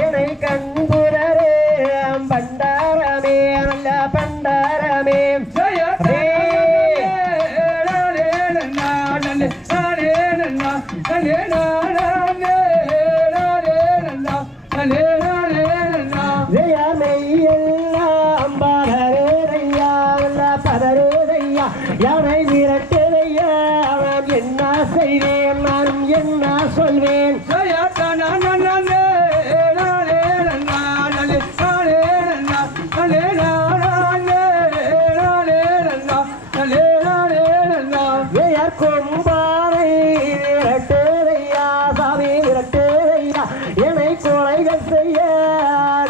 என்னை கண்புரரே பண்டாரமே நல்ல பண்டாரமே மெய்யெல்லாம் பாரேதையா நல்ல பதரேதையா யானை விரட்டதையா நான் என்ன செய்வேன் நான் என்ன சொல்வேன் கொம்பாரை விரட்டேதையா சாமி விரட்டேதையா என்னை கொலைகள் செய்ய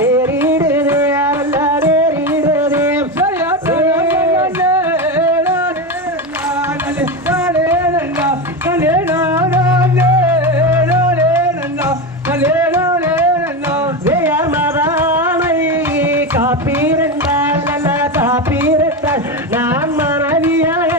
நேரிடுதே அல்ல நேரிடுதே மதானை காப்பீரென்றால் நல்ல காப்பீரென்றால் நான் மனைவியாக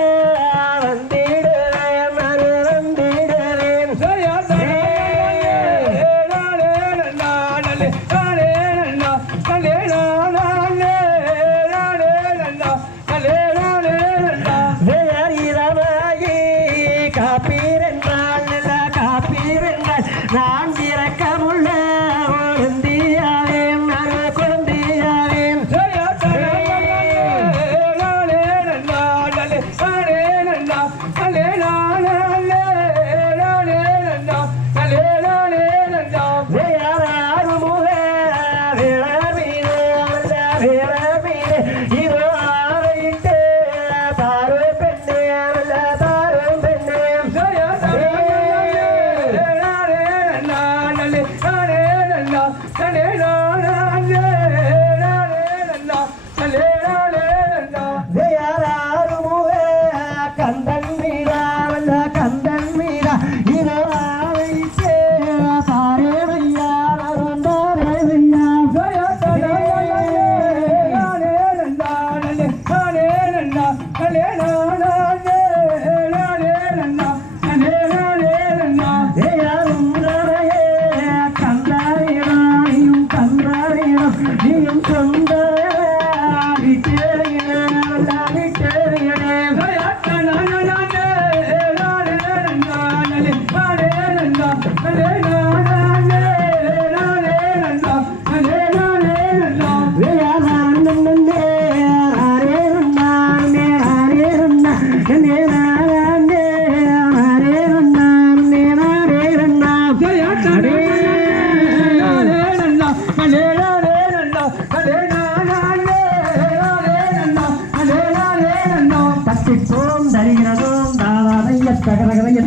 காப்பீரென்றால் நல்ல காப்பீரென்றால் நான் இறக்கமுள்ள குழந்தையாவேன் நான் குழந்தையாவேன் ஆறுமுக விளவீடு அந்த விளவீடு இது ஆரையிட்டு தாரு பெண்ணே நல்ல தாரு பெண்ணே கந்தன் வீரா நல்ல கந்தன் வீரா இது ஆரையிட்டு தாரே வையா தாரே வையா நீயும் சொந்த தரிகிறதும் தாராதைய தகரகரைய